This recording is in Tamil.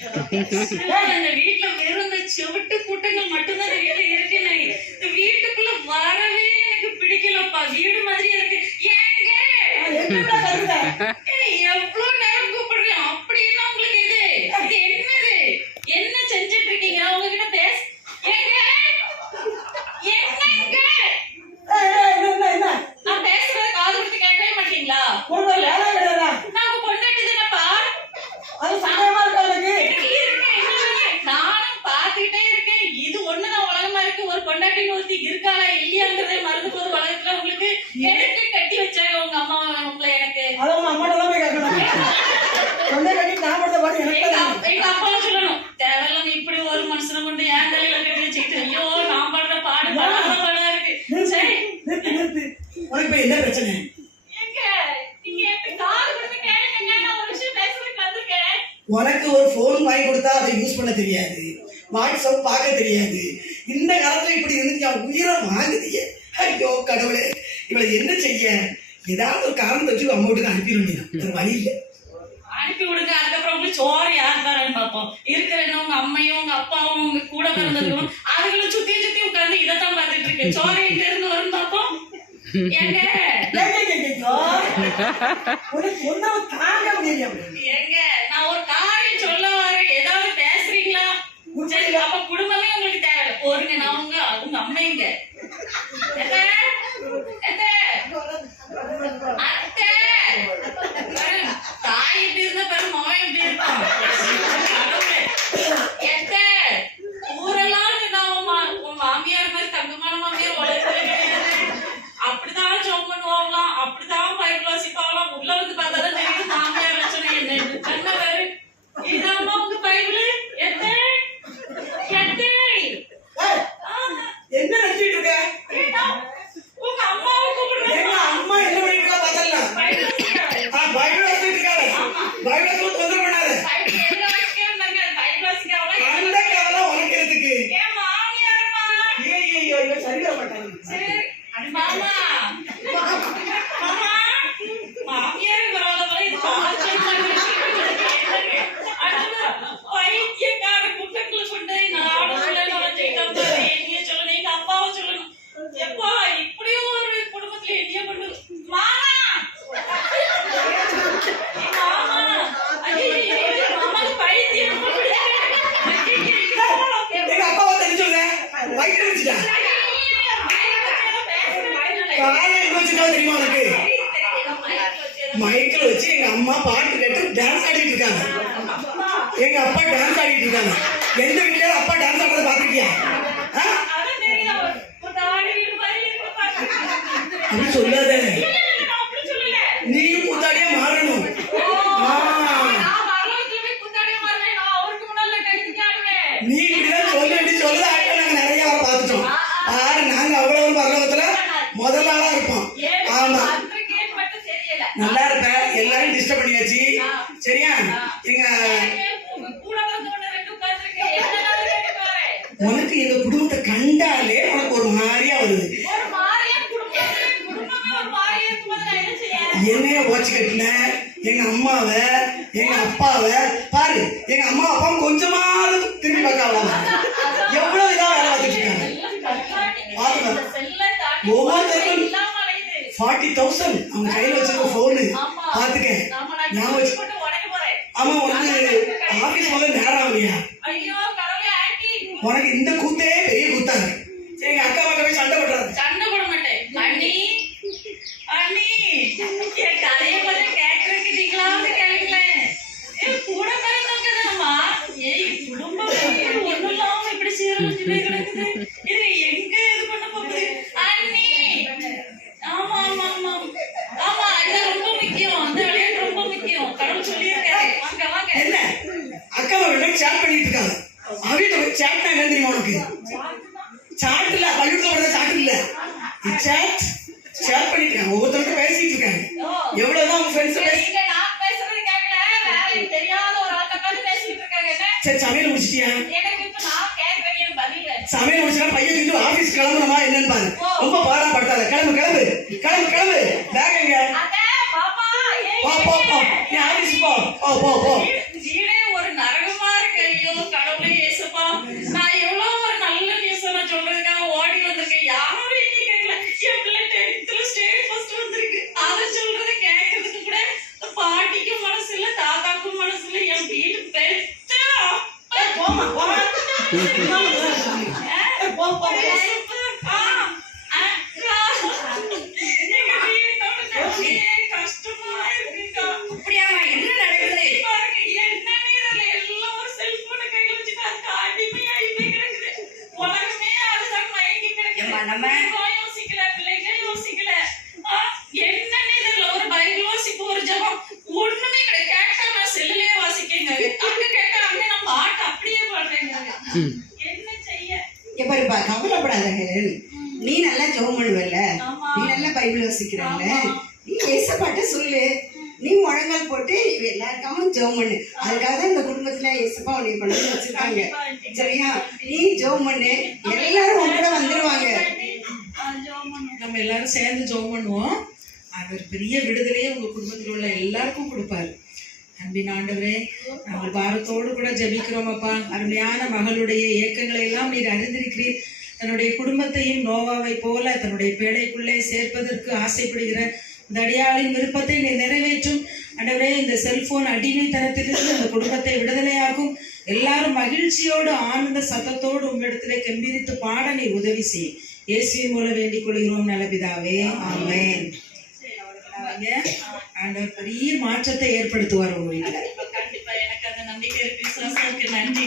அந்த வீட்டுல வெறும் இந்த செவிட்டு கூட்டங்கள் மட்டும்தான் இந்த வீட்டுல இருக்குன்னு. இந்த வீட்டுக்குள்ள வரவே எனக்கு பிடிக்கலப்பா. வீடு மாதிரி இருக்கு. ஏங்க எவ்வளவு நேரம் கூப்பிடுறேன் அப்படின்னு உங்களுக்கு இது என்னது? என்ன செஞ்சுட்டு இருக்கீங்க? உங்ககிட்ட பேச நான் பேசுறத காது கொடுத்து கேட்கவே மாட்டீங்களா? நாங்க பொண்டாட்டி தானப்பா. நானும் பாத்துக்கிட்டே இருக்கேன். இது ஒண்ணுதான் உலகமா இருக்கு. ஒரு பொண்டாட்டின்னு ஒருத்தி இருக்காளா இல்லையாங்கிறதே மறந்து போது உலகத்துல. உங்களுக்கு எடுத்து கட்டி வச்சாங்க உங்க அம்மா உங்களை. எனக்கு எங்க அப்பாவும் சொல்லணும், தேவையில்ல நீ இப்படி ஒரு மனுஷனை கொண்டு ஏன் தலையில கட்டி வச்சுக்கிட்டு. ஐயோ நான் பாடுற பாடு பாடாத பாடா இருக்கு. சரி என்ன பிரச்சனை? உனக்கு ஒரு போன் வாங்கி கொடுத்தா அதை யூஸ் பண்ண தெரியாது, வாட்ஸ்அப் பார்க்க தெரியாது. இந்த காலத்துல இப்படி இருந்து உயிரை வாங்குதிய. ஐயோ கடவுளே, இவளை என்ன செய்ய? ஏதாவது ஒரு காரணத்தை வச்சு அம்மா வீட்டுக்கு அனுப்பி வேண்டியதான், வழி இல்லை. அனுப்பி விடுங்க. அதுக்கப்புறம் உங்களுக்கு சோறு யார் தரேன்னு பார்ப்போம். இருக்கிற உங்க அம்மையும் உங்க அப்பாவும் உங்க கூட பிறந்ததும் அதுகளும் சுத்தி சுத்தி உட்கார்ந்து இதைத்தான் பார்த்துட்டு இருக்கு. சோறு எங்க இருந்து வரும் பார்ப்போம். ஏங்க ஏங்க நான் ஒரு காரியம் சொல்ல வரேன், ஏதாவது பேசுறீங்களா? சரி அப்ப குடும்பமே உங்களுக்கு தேவை. போருங்க, நான் உங்க அம்மைங்க. தாய் எப்படி இருந்தா பெரு மகன் எப்படி இருப்பான்? ஊரெல்லாம் உன் மாமியார் மாதிரி தங்கமான மாமியார் உலகத்துல கிடையாது. அப்படிதான் ஜோம் பண்ணுவாங்களாம், அப்படிதான் பைபிள் வாசிப்பாங்களாம். உள்ள வந்து பார்த்தாதான் தெரியுது மாமியார் லட்சணம் என்ன. கண்ண வேறு இதாமா உங்க பைபிள். என்ன நினைச்சிட்டு இருக்க? உங்க அம்மாவை கூப்பிடுறேன். அம்மா என்ன பண்ணிட்டு பார்த்தா பைபிள் வாசிட்டு இருக்காரு. பைபிள் தொந்தரவு பண்ணாத. அந்த காலம் உனக்கு எதுக்கு? சரியா மாட்டாங்க. மாமா மாமியார் பைத்தியக்கார குட்டங்களை கொண்டு நானும் என்னைய சொல்லணும், எங்க அப்பாவும் சொல்லணும். எப்பா இப்படியும் ஒரு குடும்பத்துல என்னைய கொண்டு மாமா மாமாக்கு பைத்தியம் எங்க அப்பாவை தெரிஞ்சுங்க. வயிற்று வச்சுட்டா தெரியுமா உனக்கு? மைக்கில் வச்சு எங்க அம்மா பாட்டு கேட்டு டான்ஸ் ஆடிட்டு இருக்காங்க. எங்க அப்பா டான்ஸ் ஆடிட்டு இருக்காங்க. எந்த வீட்டுல அப்பா டான்ஸ் ஆடுறத பாத்துருக்கியா? அப்படி சொல்லாத, நீயும் கூத்தாடியா மாறணும். நீ இப்படிதான் சொல்ல ஆட்கள் நாங்க நிறைய பார்த்துட்டோம். நாங்க அவ்வளவு பரலோகத்துல முதல் ஆளா இருப்போம். ஆமா நல்லா இருப்ப. எல்லாரும் டிஸ்டர்ப் பண்ணியாச்சு. சரியா? எங்க உனக்கு எங்க குடும்பத்தை கண்டாலே உனக்கு ஒரு மாதிரியா வருது. என்னைய ஓச்சு கட்டின எங்க அம்மாவை எங்க அப்பாவை பாரு. எங்க அம்மா அப்பா கொஞ்சமாவது திரும்பி பார்க்காம எவ்வளவு இதா வேலை பார்த்துட்டு இருக்காங்க. ஒவ்வொருத்தருக்கும் 40,000 அவங்க கையில வச்சிருக்க போனு பாத்துக்க. நான் வச்சு ஆமா உனக்கு ஆபீஸ் போக நேரம் ஆகலையா? உனக்கு இந்த கூத்தே பெரிய கூத்தாங்க. சரி எங்க அக்கா பக்கம் போய் சண்டை போடுறாரு. சண்டை போட மாட்டேன். அண்ணி அண்ணி என் கதையை கொஞ்சம் கேட்கறதுக்கு நீங்களாவது கேளுங்களேன். கூட பிறந்தவங்கதானம்மா. ஏய் குடும்பம் ஒண்ணும் இல்லாம இப்படி சீரழிஞ்சு போய் கிடக்குது. இது எங்க இது பண்ண போகுது? அண்ணி ஆமா ஆமா ஆமா ஆமா இது ரொம்ப முக்கியம். அந்த விளையாட்டு ரொம்ப முக்கியம். கடவுள் சொல்லியிருக்காரு. வாங்க வாங்க. என்ன அக்காவை வேணா சேட் பண்ணிட்டு இருக்காங்க. அவங்க சேட்னா என்ன தெரியுமா உனக்கு? சாட் இல்ல, பள்ளிக்கூடத்துல சாட் இல்ல, சேட் சேட் பண்ணிட்டு இருக்காங்க. ஒவ்வொருத்தருக்கும் பேசிட்டு இருக்காங்க. எவ்வளவுதான் உங்க ஃப்ரெண்ட்ஸ் நீங்க நான் பேசுறது கேட்கல, வேற தெரியாத ஒரு ஆள் உட்கார்ந்து பேசிட்டு இருக்காங்க. சரி சமையல் முடிச்சிட்டியா? எனக்கு இப்ப நான் கேட்கறேன் பதில். சமையல் முடிச்சா பையன் தூக்கிட்டு ஆபீஸ் கிளம்பணுமா என்னன்னு பாரு. ரொம்ப பாடாப்படுத்தாத. கிளம்பு கிளம்பு கிளம்பு கிளம்பு. பேக் எங்க? பாப்பா போ போ போ. நீ ஆபீஸ் போ. போ போ போ. வீடே ஒரு நரகமா இருக்கு. போமா போமா போ போ பாருப்பா, கவலைப்படாத ஹெலன். நீ நல்லா ஜெபம் பண்ணுவல்ல, நீ நல்லா பைபிள் வாசிக்கிறல்ல, நீ ஏசப்பாட்ட சொல்லு. நீ முழங்கால் போட்டு எல்லாருக்காகவும் ஜெபம் பண்ணு. அதுக்காக தான் இந்த குடும்பத்துல ஏசப்பா உன்னை கொண்டு வந்து வச்சிருக்காங்க. சரியா? நீ ஜெபம் பண்ணு, எல்லாரும் உன் கூட வந்துருவாங்க. நம்ம எல்லாரும் சேர்ந்து ஜெபம் பண்ணுவோம். அவர் பெரிய விடுதலையே உங்க குடும்பத்தில் உள்ள எல்லாருக்கும் கொடுப்பாரு. அன்பின் ஆண்டவரே, நாங்கள் பாரத்தோடு கூட ஜெபிக்கிறோம் அப்பா. அருமையான மகளுடைய இயக்கங்களை எல்லாம் நீர் அறிந்திருக்கிறீர். தன்னுடைய குடும்பத்தையும் நோவாவை போல தன்னுடைய பேழைக்குள்ளே சேர்ப்பதற்கு ஆசைப்படுகிற இந்த அடியாளின் விருப்பத்தை நீ நிறைவேற்றும். ஆண்டவரே, இந்த செல்போன் அடிமைத்தனத்திலிருந்து இந்த குடும்பத்தை விடுதலையாகும். எல்லாரும் மகிழ்ச்சியோடு ஆனந்த சத்தத்தோடு உங்களிடத்திலே கம்பீரித்து பாட நீ உதவி செய். இயேசுவின் மூலம் வேண்டிக் கொள்கிறோம் நல்ல பிதாவே, ஆமென். ஆண்டவர் பெரிய மாற்றத்தை ஏற்படுத்துவார் உங்க வீட்டுல. கண்டிப்பா எனக்கு அந்த நம்பிக்கை இருக்கு. விசுவாசம் இருக்கு. நன்றி.